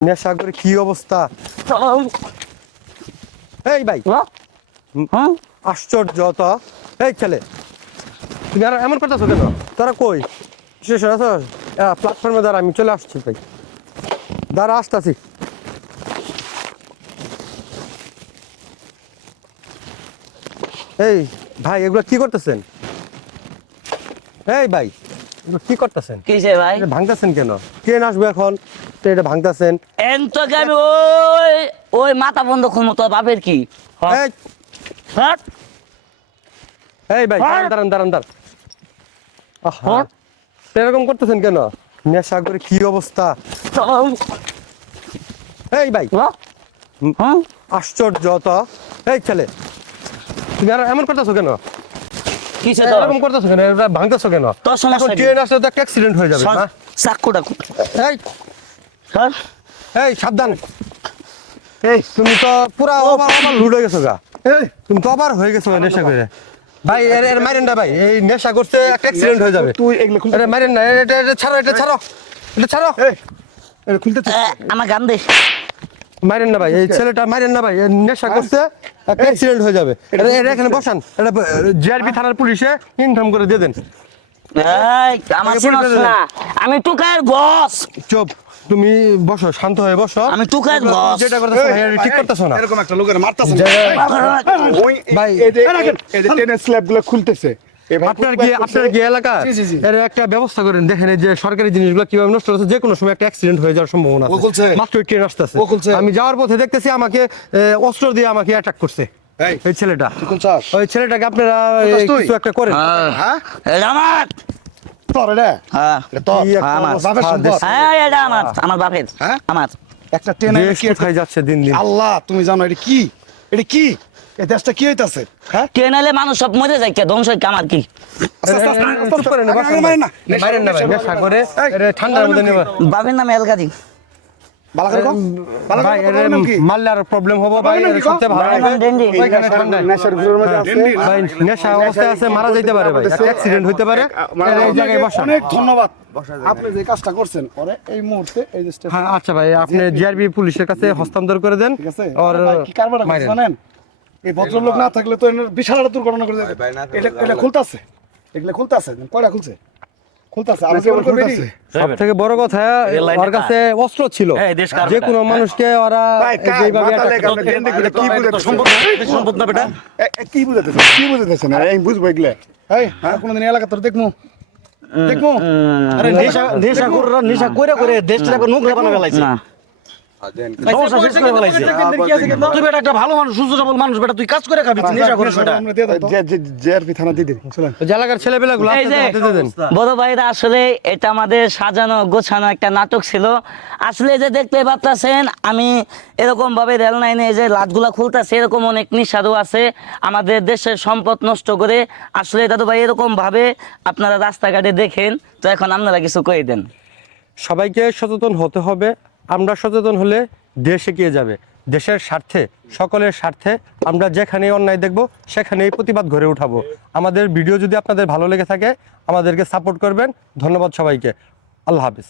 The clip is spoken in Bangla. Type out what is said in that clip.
নেশা করে কি অবস্থা? এই ভাই, আশ্চর্য তো। এই ছেলে, তুমি আর এমন করতেছো কেন? তোরা কই শেষ আছো? প্ল্যাটফর্মে দাঁড়া, আমি চলে আসছি ভাই। দাঁড়া, আসতেছি। এই ভাই, এগুলো কি করতেছেন? এই ভাই, এগুলো কি করতেছেন? কিসে ভাই? এটা ভাঙতেছেন কেন? ট্রেন আসবে এখন, তো এটা ভাঙতেছেন। এন তো আমি ওই ওই মাথা বন্ধ খুলমো তোর বাপের কি? এই হ্যাঁ এই ভাই, দাঁড়ান দাঁড়ান দাঁড়ান দাঁড়ান। আহা, এরকম করতেছেন কেন? নেশা করে কি অবস্থা? এই ভাই, আশ্চর্য তো। এই ছেলে, তুমি আর এমন করতেছো কেন? কিসে এরকম করতেছো কেন? এটা ভাঙতেছো কেন? তোর সমস্যা কি? ট্রেন আসলে তো একটা অ্যাক্সিডেন্ট হয়ে যাবে না? চাকুটা এই হ্যাঁ এই সাবধান। এই তুমি তো পুরা ওভার লুট হয়ে গেছো গা। তুমি তো আবার হয়ে গেছো নেশা করে। ভাই এর মারেন না ভাই, এই নেশা করতে একটা অ্যাক্সিডেন্ট হয়ে যাবে। তুই এগুলো খুলতে মারেন না, এটা ছাড়ো, এটা ছাড়ো, এটা ছাড়ো। এটা খুলতে আমার গান দে। মারেন না ভাই, এই ছেলেটা মারেন না ভাই, নেশা করতে একটা অ্যাক্সিডেন্ট হয়ে যাবে। এটা এখানে বসান, এটা জিআরবি থানার পুলিশে ইনফর্ম করে দিয়ে দেন। এই আমার চিনস না, আমি টুকার বস। চুপ, তুমি বসো, শান্ত হয়ে বসো। আমি টুকার বস। যেটা করতেছো ভাই, এটা ঠিক করতেছো না। এরকম একটা লোকের মারতাছেন ওই ভাই, এই যে টেনের স্ল্যাবগুলো খুলতেছে। আপনার কি এলাকা জি। এর একটা ব্যবস্থা করেন, দেখেন এই যে সরকারি জিনিসগুলো কিভাবে নষ্ট হচ্ছে। যে কোনো সময় একটা অ্যাক্সিডেন্ট হয়ে যাওয়ার সম্ভাবনা ও খুলছে। আছে। মাত্র ট্রেন আসতেছে, ও খুলছে। আমি যাওয়ার পথে দেখতেছি আমাকে অস্ত্র দিয়ে আমাকে অ্যাটাক করছে এই ছেলেটা। কোন চাস ওই ছেলেটাকে আপনারা তুই? কিছু একটা করেন। হ্যাঁ এটা আমার। তোর রে হ্যাঁ এটা তোর কি একটা আমার। বাপের অবস্থা সম্পদ। দেশে। হ্যাঁ এটা আমার বাপের। হ্যাঁ? আমার একটা ট্রেনে দেশ কোথায় যাচ্ছে দিন দিন। আল্লাহ তুমি জানো এটা কি? এটা কি? এই দেশটা কি হইতাছে? হ্যাঁ ট্রেন এলে মানুষ সব মরে যায় কে, ধ্বংস হয় কে, আমার কি? চুপ করেন না, বসেন ভাই। মারেন না ভাই, নেশা করে এটা ঠান্ডার মধ্যে নেবা। বাপের নামে এলগাদি। বালা করে কম বালা ভাই করে এর নাম কি? মারলে আর প্রবলেম হবে ভাই, বাবার নাম এর কি কও? সবচেয়ে ভালো বাবার নাম হবে ডেন্ডি। ওইখানে ঠান্ডায়। নেশার ঘরের মধ্যে আছে ভাই নেশা অবস্থায় আছে, মারা যাইতে পারে ভাই, একটা অ্যাক্সিডেন্ট হইতে পারে। এই জায়গায় বসা। অনেক ধন্যবাদ আপনি যে কাজটা করছেন পরে এই মুহূর্তে এই যে স্টেশন হ্যাঁ আচ্ছা ভাই, আপনি জিআরবি পুলিশের কাছে হস্তান্তর করে দেন। ঠিক আছে আর ভাই, কি কারবারটা মাইরেন। জানেন এই ভদ্রলোক না থাকলে তো এর বিশাল একটা দুর্ঘটনা করে যেত। এটা খুলতাছে এগুলা খুলতাছে কয়টা খুলছে খুলতাছে আর কেবল খুলতাছে সব থেকে বড় কথা ওর কাছে অস্ত্র ছিল, যে কোনো মানুষকে ওরা ভাই যেভাবে মাথা attack লেগে করতে- আপনি ডেন্ডে কি বুঝাতে সম্পদ না বেটা কি বুঝাতেছেন আমি বুঝবো এগুলা এই আর কোনদিন এলাকা তোর দেখমু আরে নেশা করে দেশটা এখন নোংরা বানাবে ফেলাইছে। না সমস্যা শেষ করে ফেলাইছে। তুই বেটা একটা ভালো মানুষ, সুস্থ সবল মানুষ বেটা, তুই কাজ করে খাবি, তুই নেশা করিস বেটা। আমরা দিয়ে দাও জেআরপি থানা দিয়ে দিন চলেন ওই যে এলাকার ছেলেপেলেগুলো এই যে হাতে দিয়ে দেন। বড় ভাইরা, আসলে এটা আমাদের সাজানো গোছানো একটা নাটক ছিল। আসলে যে দেখতে পাচ্ছেন আমি এরকম ভাবে রেল লাইনে যে লাটগুলা খুলতেছে, এরকম অনেক নিঃসাধু আছে আমাদের দেশের সম্পদ নষ্ট করে। আসলে দাদু ভাই এরকম ভাবে আপনারা রাস্তাঘাটে দেখেন, তো এখন আপনারা কিছু কয়ে দেন। সবাইকে সচেতন হতে হবে। আমরা সচেতন হলে দেশ এগিয়ে যাবে। দেশের স্বার্থে, সকলের স্বার্থে আমরা যেখানে অন্যায় দেখব সেখানেই প্রতিবাদ গড়ে উঠাবো। আমাদের ভিডিও যদি আপনাদের ভালো লেগে থাকে আমাদেরকে সাপোর্ট করবেন। ধন্যবাদ সবাইকে। আল্লাহ হাফিজ।